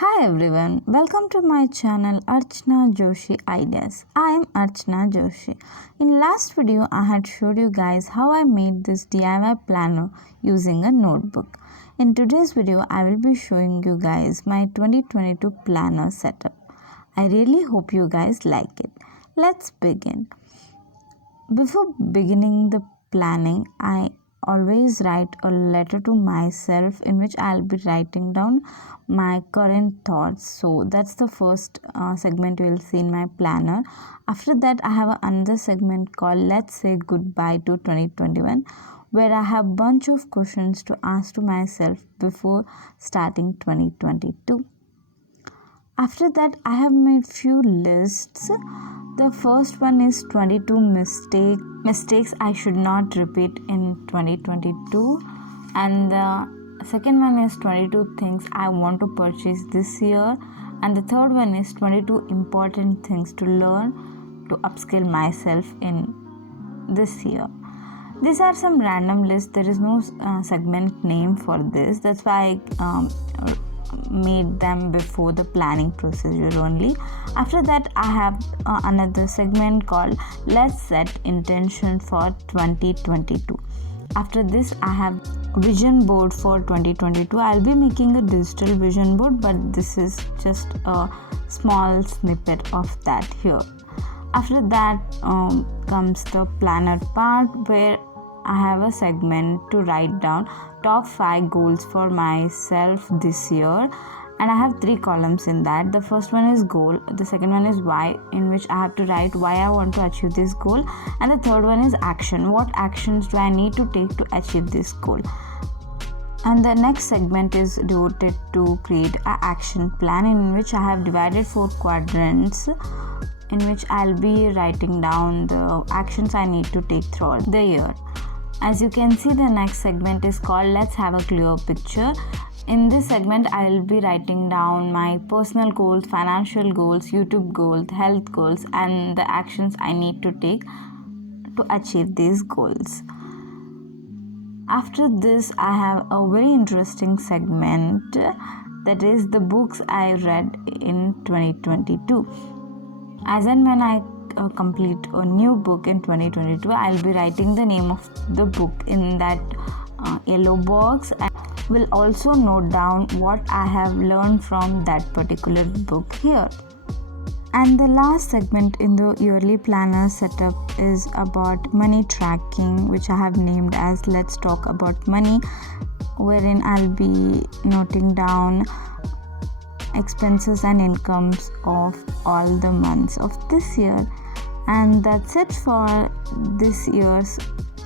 Hi everyone, welcome to my channel Archana Joshi Ideas. I am Archana Joshi. In last video I had showed you guys how I made this DIY planner using a notebook. In today's video I will be showing you guys my 2022 planner setup. I really hope you guys like it. Let's begin. Before beginning the planning, I always write a letter to myself in which I'll be writing down my current thoughts. So that's the first segment you will see in my planner. After that, I have another segment called Let's Say Goodbye to 2021, where I have bunch of questions to ask to myself before starting 2022. After that, I have made few lists. The first one is 22 mistakes I should not repeat in 2022, and the second one is 22 things I want to purchase this year, and the third one is 22 important things to learn to upskill myself in this year. These are some random lists. There is no segment name for this. That's why I made them before the planning procedure only. After that, I have another segment called Let's Set Intention for 2022. After this, I have vision board for 2022. I'll be making a digital vision board, but this is just a small snippet of that here. After that comes the planner part, where I have a segment to write down top 5 goals for myself this year, and I have 3 columns in that. The first one is goal, the second one is why, in which I have to write why I want to achieve this goal, and the third one is action, what actions do I need to take to achieve this goal. And the next segment is devoted to create an action plan, in which I have divided 4 quadrants, in which I'll be writing down the actions I need to take throughout the year. As you can see, the next segment is called Let's Have a Clear Picture. In this segment, I will be writing down my personal goals, financial goals, YouTube goals, health goals, and the actions I need to take to achieve these goals. After this, I have a very interesting segment, that is the books I read in 2022. As and when I complete a new book in 2022, I'll be writing the name of the book in that yellow box, and will also note down what I have learned from that particular book here. And the last segment in the yearly planner setup is about money tracking, which I have named as Let's Talk About Money, wherein I'll be noting down expenses and incomes of all the months of this year. And that's it for this year's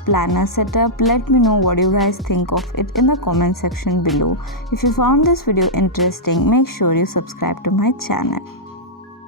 planner setup. Let me know what you guys think of it in the comment section below. If you found this video interesting, make sure you subscribe to my channel.